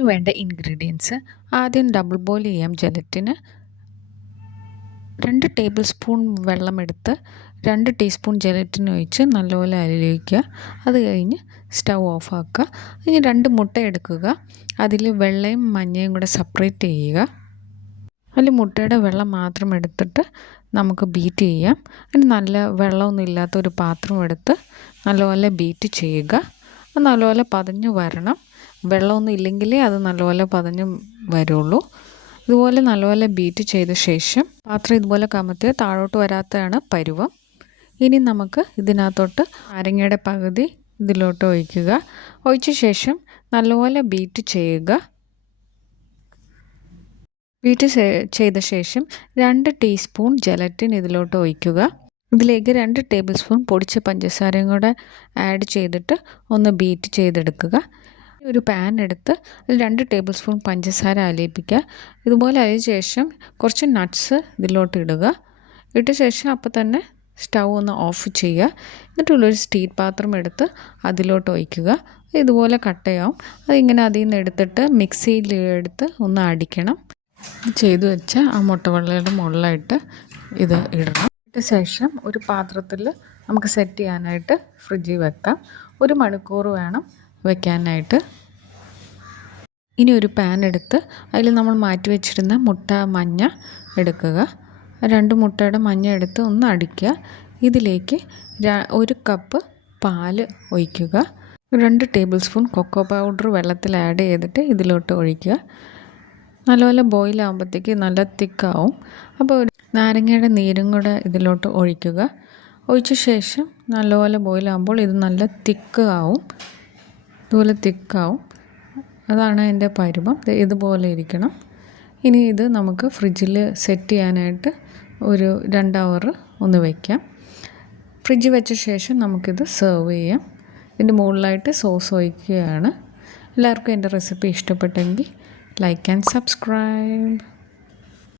ഇതിന് വേണ്ട ഇൻഗ്രീഡിയൻസ് ആദ്യം ഡബിൾ ബോയിൽ ചെയ്യാം. ജലറ്റിന് 2 ടേബിൾ സ്പൂൺ വെള്ളമെടുത്ത് 2 ടീസ്പൂൺ ജലറ്റിൻ ഒഴിച്ച് നല്ലപോലെ അലിയിക്കുക. അത് കഴിഞ്ഞ് സ്റ്റൗ ഓഫാക്കുക. ഇനി 2 മുട്ട എടുക്കുക. അതിൽ വെള്ളയും മഞ്ഞയും കൂടെ സെപ്പറേറ്റ് ചെയ്യുക. അതിൽ മുട്ടയുടെ വെള്ളം മാത്രം എടുത്തിട്ട് നമുക്ക് ബീറ്റ് ചെയ്യാം. അതിന് നല്ല വെള്ളമൊന്നും ഇല്ലാത്ത ഒരു പാത്രം എടുത്ത് നല്ലപോലെ ബീറ്റ് ചെയ്യുക. അത് നല്ലപോലെ പതഞ്ഞ് വരണം. വെള്ളമൊന്നും ഇല്ലെങ്കിലേ അത് നല്ലപോലെ പതഞ്ഞ് വരുള്ളൂ. ഇതുപോലെ നല്ലപോലെ ബീറ്റ് ചെയ്ത ശേഷം പാത്രം ഇതുപോലെ കമഴ്ത്തി താഴോട്ട് വരാത്തതാണ് പരുവം. ഇനി നമുക്ക് ഇതിനകത്തോട്ട് നാരങ്ങയുടെ പകുതി ഇതിലോട്ട് ഒഴിക്കുക. ഒഴിച്ച ശേഷം നല്ലപോലെ ബീറ്റ് ചെയ്യുക. ബീറ്റ് ചെയ്ത ശേഷം 2 ടീസ്പൂൺ ജലറ്റിൻ ഇതിലോട്ട് ഒഴിക്കുക. ഇതിലേക്ക് 2 ടേബിൾ സ്പൂൺ പൊടിച്ച പഞ്ചസാരയും കൂടെ ആഡ് ചെയ്തിട്ട് ഒന്ന് ബീറ്റ് ചെയ്തെടുക്കുക. ഒരു പാൻ എടുത്ത് അതിൽ 2 ടേബിൾ സ്പൂൺ പഞ്ചസാര അലിയിപ്പിക്കുക. ഇതുപോലെ അതിന് ശേഷം കുറച്ച് നട്ട്സ് ഇതിലോട്ട് ഇടുക. ഇട്ട ശേഷം അപ്പോൾ തന്നെ സ്റ്റൗ ഒന്ന് ഓഫ് ചെയ്യുക. എന്നിട്ടുള്ളൊരു സ്റ്റീൽ പാത്രം എടുത്ത് അതിലോട്ട് ഒഴിക്കുക. ഇതുപോലെ കട്ടയാവും. അതിങ്ങനെ അതിൽ നിന്ന് എടുത്തിട്ട് മിക്സിയിൽ എടുത്ത് ഒന്ന് അടിക്കണം. ഇത് ചെയ്തു വെച്ച ആ മുട്ടവെള്ളയുടെ മുകളിലായിട്ട് ഇത് ഇടണം. ഇട്ട ശേഷം ഒരു പാത്രത്തിൽ നമുക്ക് സെറ്റ് ചെയ്യാനായിട്ട് ഫ്രിഡ്ജിൽ വെക്കാം. 1 മണിക്കൂർ വേണം വയ്ക്കാനായിട്ട്. ഇനി ഒരു പാൻ എടുത്ത് അതിൽ നമ്മൾ മാറ്റി വെച്ചിരുന്ന മുട്ട മഞ്ഞ എടുക്കുക. 2 മുട്ടയുടെ മഞ്ഞ എടുത്ത് ഒന്ന് അടിക്കുക. ഇതിലേക്ക് 1 കപ്പ് പാല് ഒഴിക്കുക. 2 ടേബിൾ സ്പൂൺ കൊക്കോ പൗഡർ വെള്ളത്തിൽ ആഡ് ചെയ്തിട്ട് ഇതിലോട്ട് ഒഴിക്കുക. നല്ലപോലെ ബോയിലാകുമ്പോഴത്തേക്ക് നല്ല തിക്കാവും. അപ്പോൾ ഒരു നാരങ്ങയുടെ നീരും കൂടെ ഇതിലോട്ട് ഒഴിക്കുക. ഒഴിച്ച ശേഷം നല്ലപോലെ ബോയിലാകുമ്പോൾ ഇത് നല്ല തിക്ക് ആവും. ഇതുപോലെ തിക്കാവും. അതാണ് അതിൻ്റെ പരുവം. ഇതുപോലെ ഇരിക്കണം. ഇനി ഇത് നമുക്ക് ഫ്രിഡ്ജിൽ സെറ്റ് ചെയ്യാനായിട്ട് ഒരു 2 അവർ ഒന്ന് വയ്ക്കാം. ഫ്രിഡ്ജിൽ വെച്ച ശേഷം നമുക്കിത് സെർവ് ചെയ്യാം. ഇതിൻ്റെ മുകളിലായിട്ട് സോസ് ഒഴിക്കുകയാണ്. എല്ലാവർക്കും എൻ്റെ റെസിപ്പി ഇഷ്ടപ്പെട്ടെങ്കിൽ ലൈക്ക് ആൻഡ് സബ്സ്ക്രൈബ്.